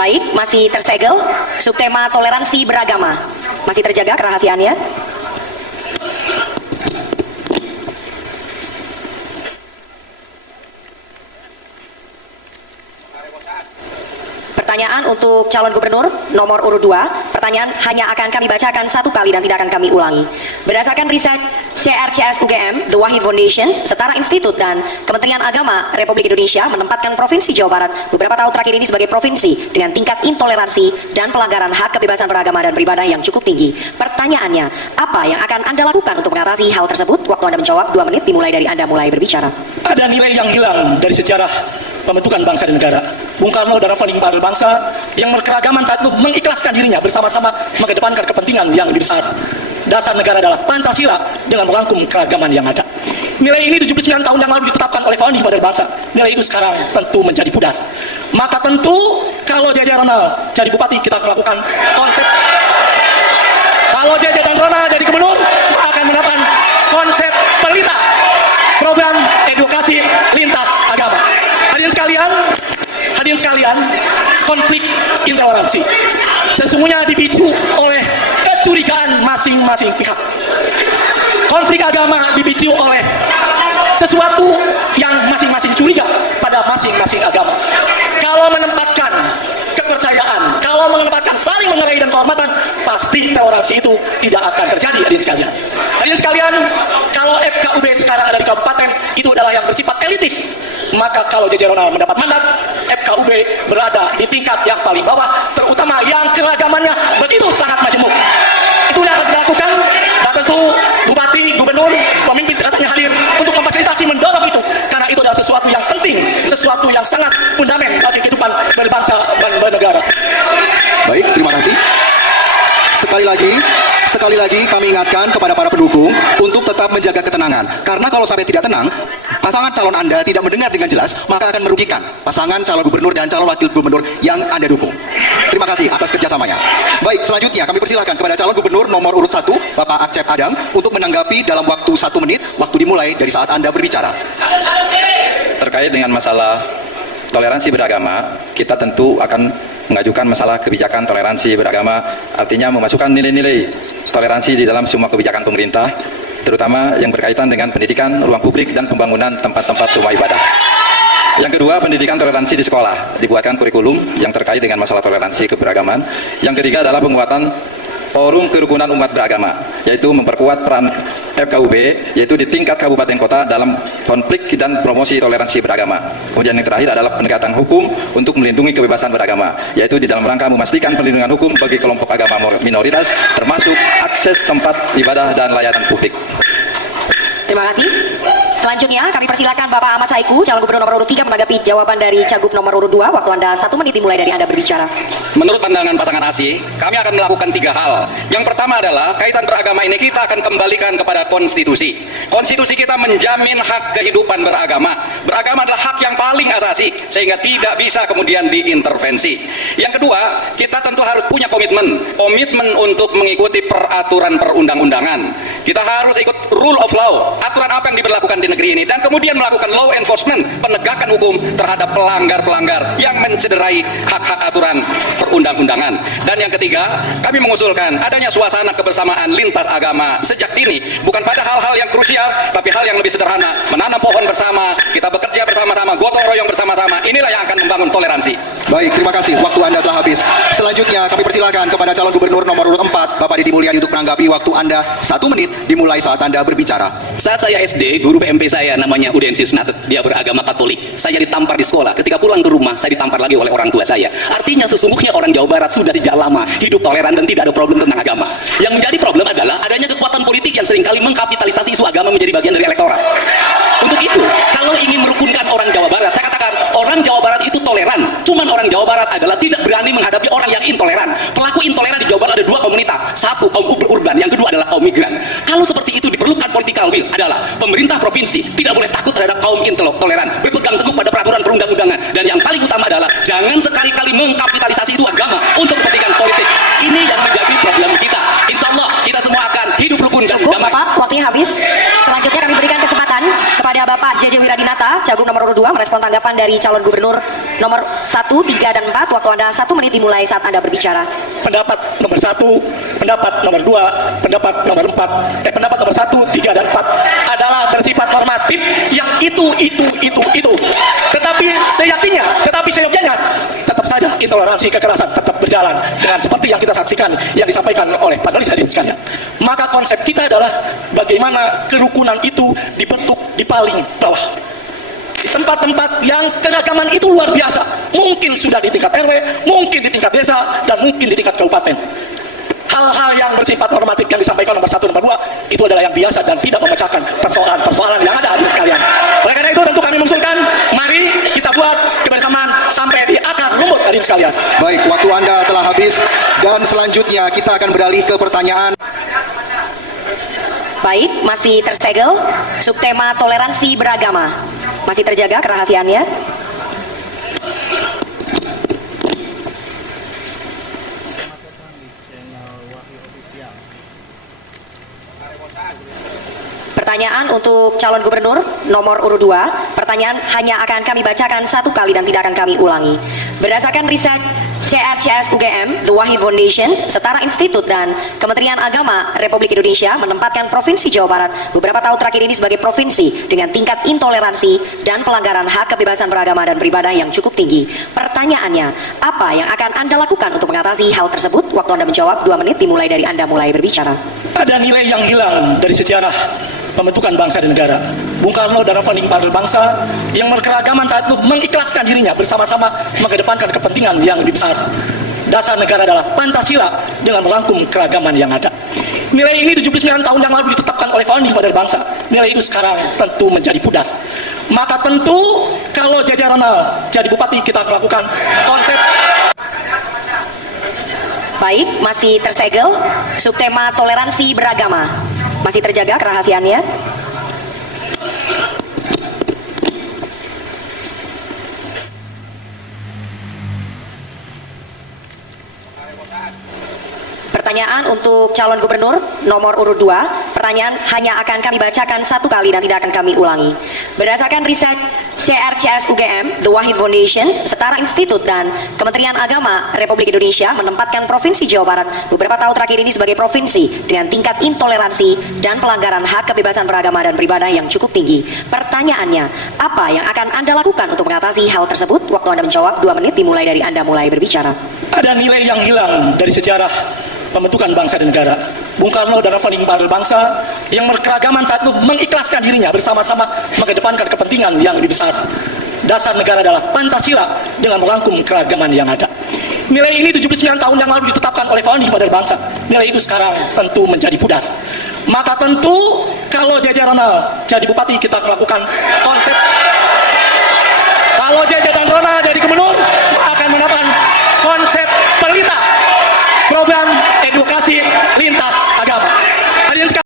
Baik, masih tersegel subtema toleransi beragama. Masih terjaga kerahasiaannya. Pertanyaan untuk calon gubernur nomor urut 2. Pertanyaan hanya akan kami bacakan satu kali dan tidak akan kami ulangi. Berdasarkan riset CRCS UGM, The Wahid Foundation, Setara Institut dan Kementerian Agama Republik Indonesia menempatkan Provinsi Jawa Barat beberapa tahun terakhir ini sebagai provinsi dengan tingkat intoleransi dan pelanggaran hak kebebasan beragama dan beribadah yang cukup tinggi. Pertanyaannya, apa yang akan Anda lakukan untuk mengatasi hal tersebut? Waktu Anda menjawab 2 menit dimulai dari Anda mulai berbicara. Ada nilai yang hilang dari sejarah pembentukan bangsa dan negara. Bung Karno dalam founding father bangsa yang keragaman saat itu mengikhlaskan dirinya bersama-sama mengedepankan kepentingan yang lebih besar. Dasar negara adalah Pancasila dengan merangkum keragaman yang ada. Nilai ini 79 tahun yang lalu ditetapkan oleh founding father bangsa. Nilai itu sekarang tentu menjadi pudar. Maka tentu kalau JJ Ronald jadi bupati, kita melakukan konsep. Kalau JJ dan Ronald jadi gubernur, akan menerapkan konsep pelita program edukasi lintas agama. Hadirin sekalian, konflik intoleransi sesungguhnya dipicu oleh kecurigaan masing-masing pihak. Konflik agama dipicu oleh sesuatu yang masing-masing curiga pada masing-masing agama. Kalau menempatkan kepercayaan, kalau menempatkan saling menghargai dan kehormatan, pasti toleransi itu tidak akan terjadi. Hadirin sekalian, kalau FKUB sekarang ada di kabupaten, itu adalah yang bersifat elitis. Maka kalau JJ Ronald mendapat mandat, FKUB berada di tingkat yang paling bawah, terutama yang keragamannya begitu sangat majemuk. Itu yang akan kita lakukan, dan tentu bupati, gubernur, pemimpin katanya hadir untuk memfasilitasi, mendorong itu, karena itu adalah sesuatu yang penting, sesuatu yang sangat fundamental bagi kehidupan berbangsa dan bernegara. Baik, terima kasih. Sekali lagi kami ingatkan kepada para pendukung untuk tetap menjaga ketenangan. Karena kalau sampai tidak tenang, pasangan calon Anda tidak mendengar dengan jelas, maka akan merugikan pasangan calon gubernur dan calon wakil gubernur yang Anda dukung. Terima kasih atas kerjasamanya. Baik, selanjutnya kami persilahkan kepada calon gubernur nomor urut 1, Bapak Acep Adam, untuk menanggapi dalam waktu 1 menit, waktu dimulai dari saat Anda berbicara. Terkait dengan masalah toleransi beragama, kita tentu akan mengajukan masalah kebijakan toleransi beragama, artinya memasukkan nilai-nilai toleransi di dalam semua kebijakan pemerintah, terutama yang berkaitan dengan pendidikan, ruang publik, dan pembangunan tempat-tempat rumah ibadah. Yang kedua, pendidikan toleransi di sekolah, dibuatkan kurikulum yang terkait dengan masalah toleransi keberagaman. Yang ketiga adalah penguatan forum kerukunan umat beragama, yaitu memperkuat peran FKUB, yaitu di tingkat kabupaten kota dalam konflik dan promosi toleransi beragama. Kemudian yang terakhir adalah penegakan hukum untuk melindungi kebebasan beragama, yaitu di dalam rangka memastikan perlindungan hukum bagi kelompok agama minoritas, termasuk akses tempat ibadah dan layanan publik. Terima kasih. Selanjutnya kami persilakan Bapak Ahmad Saiku, calon gubernur nomor urut 3, menanggapi jawaban dari Cagup nomor urut 2. Waktu Anda 1 menit dimulai dari Anda berbicara. Menurut pandangan pasangan ASI, kami akan melakukan 3 hal. Yang pertama adalah kaitan beragama ini kita akan kembalikan kepada konstitusi. Konstitusi kita menjamin hak kehidupan beragama. Beragama adalah hak yang paling asasi, sehingga tidak bisa kemudian diintervensi. Yang kedua, kita tentu harus punya komitmen untuk mengikuti peraturan perundang-undangan. Kita harus ikut rule of law, aturan apa yang diberlakukan di negeri ini, dan kemudian melakukan law enforcement, penegakan hukum terhadap pelanggar-pelanggar yang mencederai hak-hak aturan perundang-undangan. Dan yang ketiga, kami mengusulkan adanya suasana kebersamaan lintas agama sejak dini, bukan pada hal-hal yang krusial, tapi hal yang lebih sederhana, menanam pohon bersama, kita bekerja bersama-sama, gotong royong bersama-sama. Inilah yang akan membangun toleransi. Baik, terima kasih. Waktu Anda telah habis. Selanjutnya kami persilakan kepada calon gubernur nomor urut 4, Bapak Didi Mulyadi, untuk menanggapi. Waktu Anda 1 menit dimulai saat Anda berbicara. Saat saya SD, guru PMP saya namanya Udensius Natet, dia beragama Katolik. Saya ditampar di sekolah. Ketika pulang ke rumah, saya ditampar lagi oleh orang tua saya. Artinya sesungguhnya orang Jawa Barat sudah sejak lama hidup toleran dan tidak ada problem tentang agama. Yang menjadi problem adalah adanya kekuatan politik yang seringkali mengkapitalisasi isu agama menjadi bagian dari elektoral. Untuk itu, kalau ingin merukunkan orang Jawa Barat, saya katakan orang Jawa Barat itu toleran. Cuman orang Jawa Barat adalah tidak berani menghadapi orang yang intoleran. Pelaku intoleran di Jawa Barat ada 2 komunitas. Satu, kaum urban, yang kedua adalah kaum migran. Kalau seperti itu diperlukan political will adalah pemerintah provinsi tidak boleh takut terhadap kaum intoleran, berpegang teguh pada peraturan perundang-undangan, dan yang paling utama adalah jangan sekali-kali mengkapitalisasi itu agama untuk kepentingan politik. Ini yang menjadi problem kita. Insya Allah kita semua akan hidup rukun dan Cukup, damai. Bapak, waktunya habis. Selanjutnya kami berikan kesempatan kepada Bapak JJ Wiradinata, Cagup nomor urut 2, merespon tanggapan dari calon gubernur nomor 1, 3, dan 4. Waktu Anda 1 menit dimulai saat Anda berbicara. Pendapat nomor 1, pendapat nomor 2, pendapat nomor 4, pendapat nomor 1, 3, dan 4 adalah bersifat normatif yang itu. Tetapi seyogyanya tetap saja intoleransi kekerasan tetap berjalan dengan seperti yang kita saksikan yang disampaikan oleh panelis hadirin sekalian. Maka konsep kita adalah bagaimana kerukunan itu dibentuk di paling bawah. Di tempat-tempat yang keragaman itu luar biasa. Mungkin sudah di tingkat RW, mungkin di tingkat desa, dan mungkin di tingkat kabupaten. Hal-hal yang bersifat normatif yang disampaikan nomor 1, nomor 2 itu adalah yang biasa dan tidak memecahkan persoalan-persoalan yang ada hadirin sekalian. Oleh karena itu tentu kami mengusulkan, mari kita buat kebersamaan sampai di akar rumput hadirin sekalian. Baik, waktu Anda telah habis dan selanjutnya kita akan beralih ke pertanyaan. Baik, masih tersegel subtema toleransi beragama. Masih terjaga kerahasiaannya. Pertanyaan untuk calon gubernur nomor urut 2. Pertanyaan hanya akan kami bacakan 1 kali dan tidak akan kami ulangi. Berdasarkan riset CRCS UGM, The Wahid Foundation, Setara Institut, dan Kementerian Agama Republik Indonesia menempatkan Provinsi Jawa Barat beberapa tahun terakhir ini sebagai provinsi dengan tingkat intoleransi dan pelanggaran hak kebebasan beragama dan beribadah yang cukup tinggi. Pertanyaannya, apa yang akan Anda lakukan untuk mengatasi hal tersebut? Waktu Anda menjawab 2 menit dimulai dari Anda mulai berbicara. Ada nilai yang hilang dari sejarah pembentukan bangsa dan negara. Bung Karno dan founding father bangsa yang berkeragaman saat itu mengikhlaskan dirinya bersama-sama mengedepankan kepentingan yang lebih besar. Dasar negara adalah Pancasila dengan merangkum keragaman yang ada. Nilai ini 79 tahun yang lalu ditetapkan oleh founding father bangsa. Nilai itu sekarang tentu menjadi pudar. Maka tentu kalau jajaran jadi bupati kita melakukan konsep. Baik, masih tersegel subtema toleransi beragama. Masih terjaga kerahasiaannya. Pertanyaan untuk calon gubernur nomor urut 2. Pertanyaan hanya akan kami bacakan 1 kali dan tidak akan kami ulangi. Berdasarkan riset CRCS UGM, The Wahid Foundation, Setara Institut, dan Kementerian Agama Republik Indonesia menempatkan Provinsi Jawa Barat beberapa tahun terakhir ini sebagai provinsi dengan tingkat intoleransi dan pelanggaran hak kebebasan beragama dan beribadah yang cukup tinggi. Pertanyaannya, apa yang akan Anda lakukan untuk mengatasi hal tersebut? Waktu Anda menjawab 2 menit dimulai dari Anda mulai berbicara. Ada nilai yang hilang dari sejarah pembentukan bangsa dan negara. Bung Karno dan founding father bangsa yang berkeragaman saat itu mengikhlaskan dirinya bersama-sama mengedepankan kepentingan yang lebih besar. Dasar negara adalah Pancasila dengan merangkum keragaman yang ada. Nilai ini 79 tahun yang lalu ditetapkan oleh founding father bangsa. Nilai itu sekarang tentu menjadi pudar. Maka tentu kalau jajaran jadi bupati kita melakukan konsep